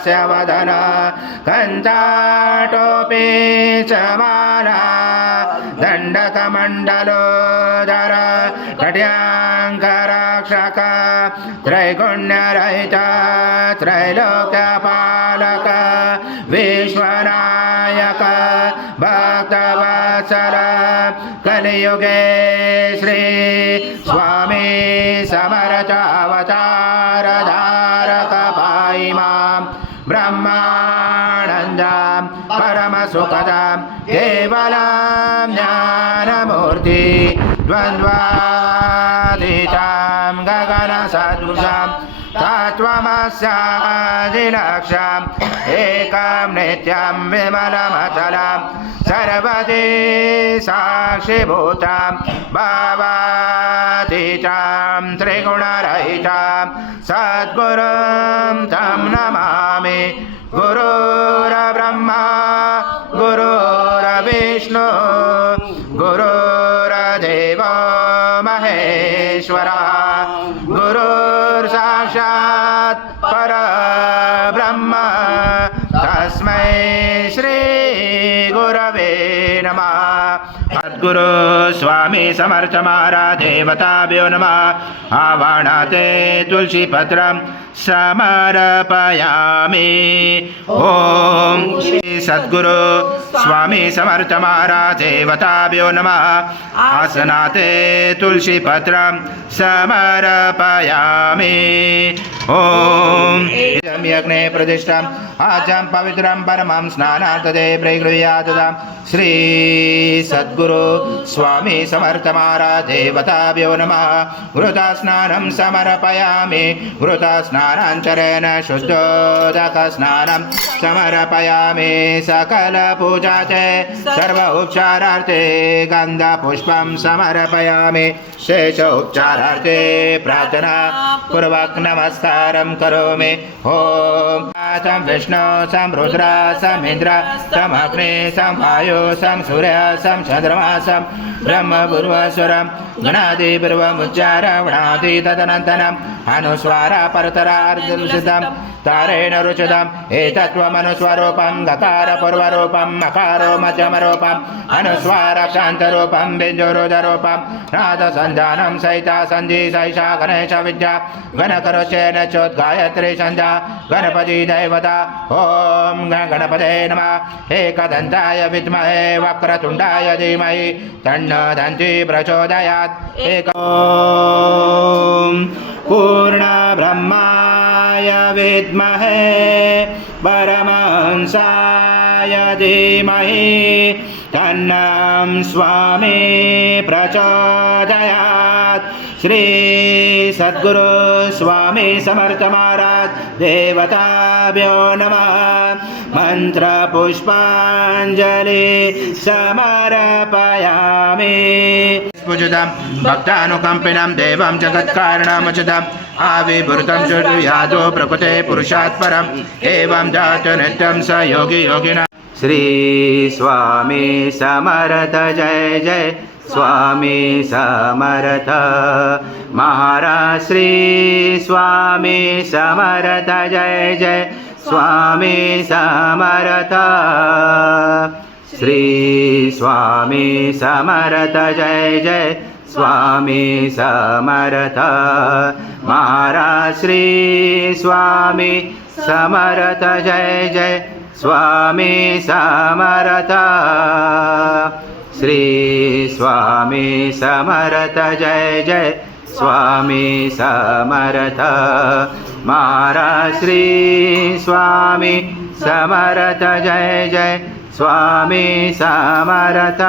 हास्य वदन कञ्चाटोपी च माला दण्डकमण्डलोदर कट्याङ्करक्षक त्रैगुण्यरहित त्रैलोक्यपालक विश्वनायक भक्तवत्सल कलियुगे श्री स्वामी समर्थ अवतार धारक पाहि मां ब्रह्मानन्दं परमसुखदं केवलं ज्ञानमूर्ति द्वन्द्वातीतं गगनसदृशं तत्त्वमस्यादिलक्ष्यम् एकं नित्यं विमलमचलं सर्वदि साक्षिभूतं भावातीतं त्रिगुणरहितं सद्गुरुं तं नमामि गुरुर्ब्रह्मा गुरुर्विष्णु गुरुर्देवो महेश्वरः गुरुर्साक्षात् परब्रह्म तस्मै श्री गुरवे नमः। सद्गुरु स्वामी समर्थ महाराज देवताभ्यो नमः। आवाहनाते तुलसी पत्रं समर्पयामि। ओम श्री सद्गुरु स्वामी समर्थ महाराज देवताभ्यो नमः। आसनाते तुलसी पत्रं समर्पयामि। ओम यज्ञे प्रतिष्ठा आजं पवित्रं परमं स्नानार्थदे प्रगृह्याददां श्री सद्गुरु स्वामी समर्थ महाराज देवताभ्यो नमः। घृता स्नानं समर्पयामि। घृता स्नानांचरेण शुद्धोदक स्नानं समर्पयामि। सकल पूजा च सर्व उपचारार्थे गंध पुष्पं समर्पयामि। शेष उपचारार्थे प्रार्थना पूर्वक नमस्कारं करोमि। ओम सं विष्णु सं रुद्र सं इंद्र सं अग्नि सं वायु सं सूर्य सं चंद्रमा सं ब्रह्म पूर्वस्वरं गणादि पूर्वमुच्चारणि तदनन्तरम् अनुस्वार परतरार्धं तारेण रुचितम् एतत्त्वमनुस्वरूपं गकार पूर्वरूपं मकारो मध्यमरूपम् अनुस्वार शान्तरूपं बिन्दुरुदरूपं नादसञ्जानं सहिता सन्धि सहिषा गणेश विद्या गणकरोचेन चोद्गायत्री संध्या गणपति दैवता। ओम गणपते नमः। एकदन्ताय विद्महे वक्रतुण्डाय धीमहि तन्नो दन्ति प्रचोदयात्। ओम पूर्ण ब्रह्माय विद्महे परमहंसाय धीमहि तन्नं स्वामी प्रचोदयात्। श्री सद्गुरु स्वामी समर्थ महाराज देवताभ्यो नमः। मंत्र पुष्पांजलि समर्पयामि। पूजितं भक्तानुकंपिनं देवं जगत्कारणमुचितम् आविर्भूतं यादो प्रकृते पुरुषात् परम् एवं जातु नित्यं स योगी योगिना। श्री स्वामी समर्थ जय जय स्वामी समर्थ महाराज। श्री स्वामी समर्थ जय जय स्वामी समर्थ। श्री स्वामी समर्थ जय जय स्वामी समर्थ महाराज। श्री स्वामी समर्थ जय जय स्वामी समर्थ। श्री स्वामी समर्थ जय जय स्वामी समर्थ महाराज। श्री स्वामी समर्थ जय जय स्वामी समर्थ।